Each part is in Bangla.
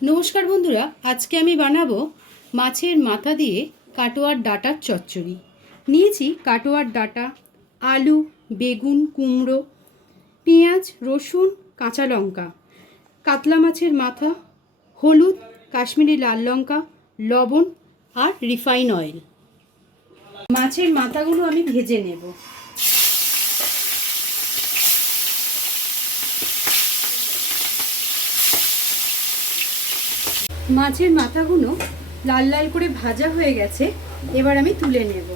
নমস্কার বন্ধুরা, আজকে আমি বানাবো মাছের মাথা দিয়ে কাটোয়ার ডাটার চচ্চড়ি। নিয়েছি কাটোয়ার ডাটা, আলু, বেগুন, কুমড়ো, পেঁয়াজ, রসুন, কাঁচা লঙ্কা। কাতলা মাছের মাথা, হলুদ, কাশ্মীরি লাল লঙ্কা, লবণ আর রিফাইন অয়েল। মাছের মাথাগুলো আমি ভেজে নেব। মাছের মাথাগুলো লাল লাল করে ভাজা হয়ে গেছে, এবার আমি তুলে নেব।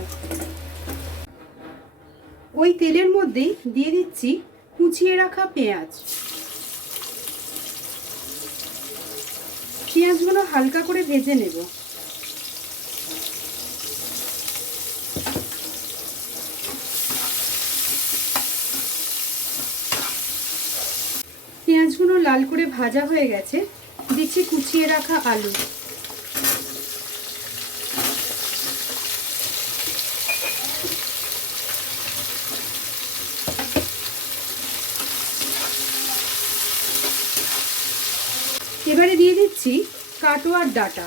ওই তেলের মধ্যেই দিয়ে দিচ্ছি কুচিয়ে রাখা পেঁয়াজ। পেঁয়াজগুলো হালকা করে ভেজে নেব। পেঁয়াজগুলো লাল করে ভাজা হয়ে গেছে দিচ্ছি কুচিয়ে রাখা আলু। এবারে দিয়ে দিচ্ছি কাটোয়ার ডাটা।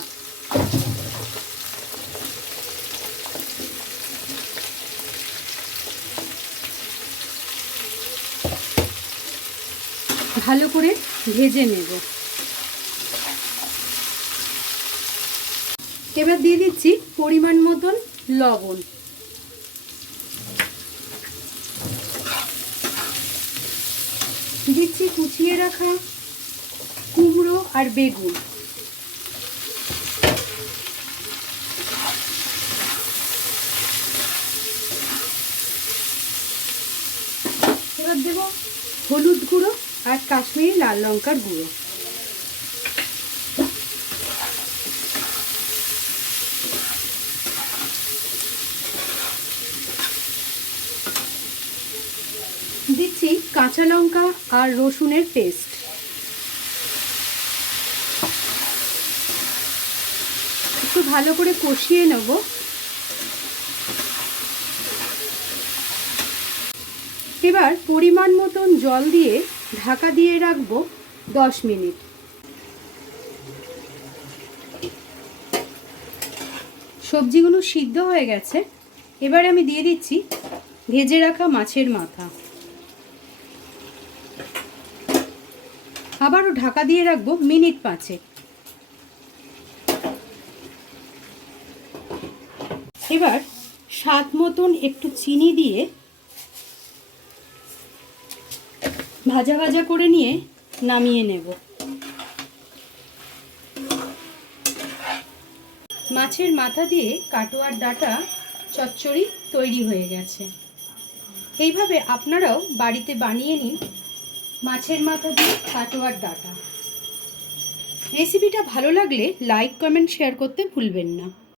ভালো করে ভেজে নেব। এবার দিয়ে দিচ্ছি পরিমাণ মতন লবণ। দিচ্ছি কুচিয়ে রাখা কুমড়ো আর বেগুন। এবার দেব হলুদ গুঁড়ো আর কাশ্মীরি লাল লঙ্কার গুঁড়ো। দিচ্ছি কাঁচা লঙ্কা আর রসুনের পেস্ট। একটু ভালো করে কষিয়ে নেব। এবার পরিমাণ মতন জল দিয়ে ঢাকা দিয়ে রাখব দশ মিনিট। সবজিগুলো সিদ্ধ হয়ে গেছে। এবার আমি দিয়ে দিচ্ছি ভেজে রাখা মাছের মাথা। আবারও ঢাকা দিয়ে রাখব মিনিট পাঁচে এবার স্বাদ মতন একটু চিনি দিয়ে ভাজা ভাজা করে নিয়ে নামিয়ে নেব। মাছের মাথা দিয়ে কাটোয়ার ডাটা চচ্চড়ি তৈরি হয়ে গেছে। এইভাবে আপনারাও বাড়িতে বানিয়ে নিন মাছের মাথা দিয়ে কাটোয়ার ডাটা। রেসিপিটা ভালো লাগলে লাইক কমেন্ট শেয়ার করতে ভুলবেন না।